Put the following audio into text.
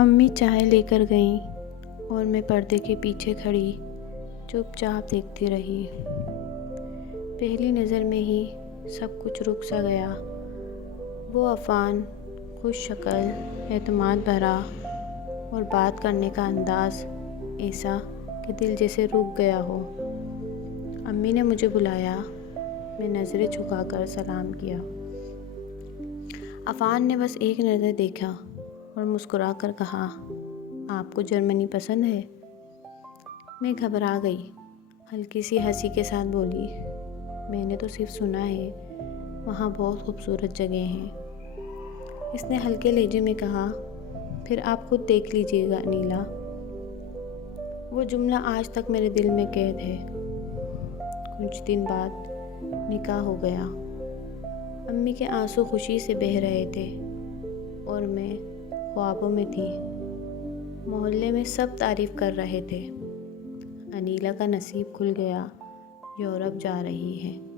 امی چائے لے کر گئیں اور میں پردے کے پیچھے کھڑی چپ چاپ دیکھتی رہی۔ پہلی نظر میں ہی سب کچھ رک سا گیا۔ وہ عفان، خوش شکل، اعتماد بھرا اور بات کرنے کا انداز ایسا کہ دل جیسے رک گیا ہو۔ امی نے مجھے بلایا۔ میں نظریں جھکا کر سلام کیا۔ عفان نے بس ایک نظر دیکھا اور مسکرا کر کہا، آپ کو جرمنی پسند ہے؟ میں گھبرا گئی، ہلکی سی ہنسی کے ساتھ بولی، میں نے تو صرف سنا ہے، وہاں بہت خوبصورت جگہ ہیں۔ اس نے ہلکے لہجے میں کہا، پھر آپ خود دیکھ لیجئے گا انیلا۔ وہ جملہ آج تک میرے دل میں قید ہے۔ کچھ دن بعد نکاح ہو گیا۔ امی کے آنسو خوشی سے بہہ رہے تھے اور میں خوابوں میں تھی۔ محلے میں سب تعریف کر رہے تھے، انیلا کا نصیب کھل گیا، یورپ جا رہی ہے۔